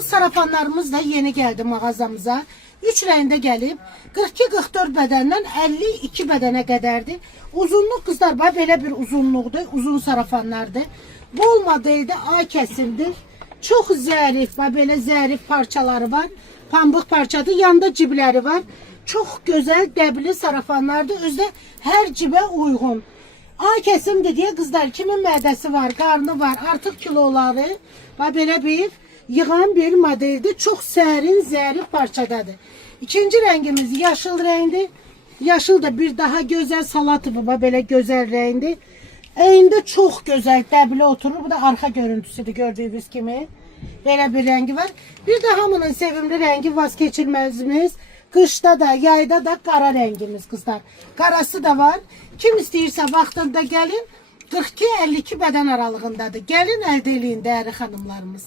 Bu sarafanlarımız da yeni geldi mağazamıza. 3 rəngdə gəlib. 42-44 bədəndən 52 bədənə qədərdir. Uzunluq kızlar bax belə bir uzunluqdur. Uzun sarafanlardır. Bol modeldə A kəsimdir. Çox zərif, bax belə zərif parçaları var. Pambıq parçadır. Yanında cibləri var. Çox gözəl dəbli sarafanlardır. Özdə hər cibə uyğun. A kəsimdir deyə qızlar kimin mədəsi var, qarnı var, artıq kiloları bax belə bir yığan bir modeldir. Çox sərin, zərif parçadadır. İkinci rəngimiz yaşıl rəngdir. Yaşıl da bir daha gözəl salatıdır. Belə gözəl rəngdir. Əyində çox gözəl dəbli oturur. Bu da arxa görüntüsüdür gördüyünüz kimi. Belə bir rəngi var. Bir de hamının sevimli rəngi vazgeçilmezimiz. Qışda da, yayda da qara rəngimiz kızlar. Qarası da var. Kim istəyirsə vaxtında gəlin. 42-52 bədən aralığındadır. Gəlin əldə eləyin dəyərli xanımlarımız.